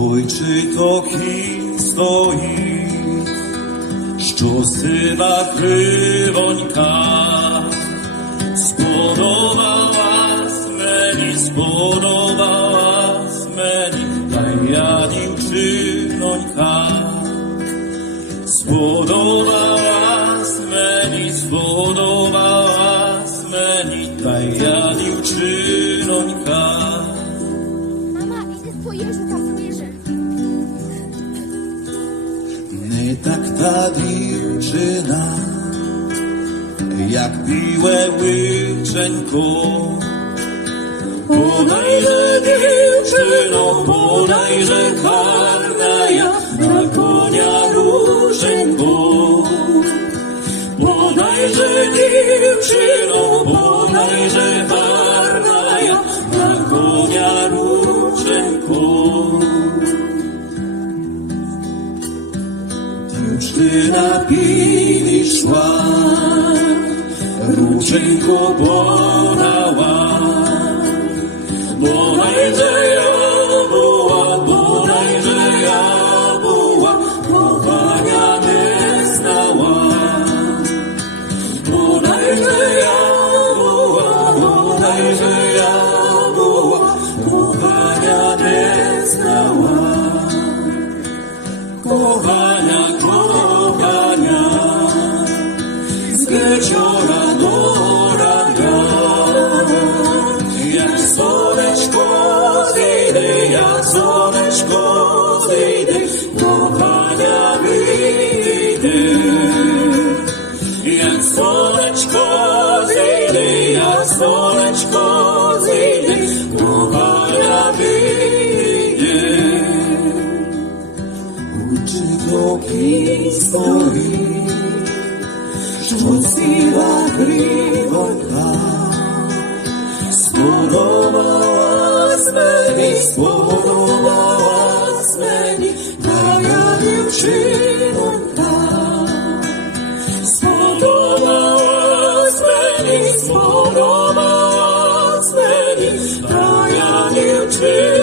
Ой, чи то кінь стоїть, що сива кривонька, сподобалась мені, та я дівчинонька. Сподобалась мені, та я дівчинонька. Mama, idę pojeżdżę tam zwierzę. Не так та дівчина, як біле виченько. Подайże дівчино, подайże гарна я, на коня руженько. Подайże дівчино, подайże гарна я, на коня руженько. Dziewczyna підійшла, рученько подала. Bodajże ja była, kochania nie znała. Bodajże ja była, kochania nie znała. Kochania, z wieczora do rana, jak słoneczko zejdzie, kochania wyjdzie. Jak słoneczko zejdzie, kochania wyjdzie. Czy to kij stoi, що сива кривонька, сподобалась мені, та я дівчинонька. Сподобалась мені, та я дівчинонька.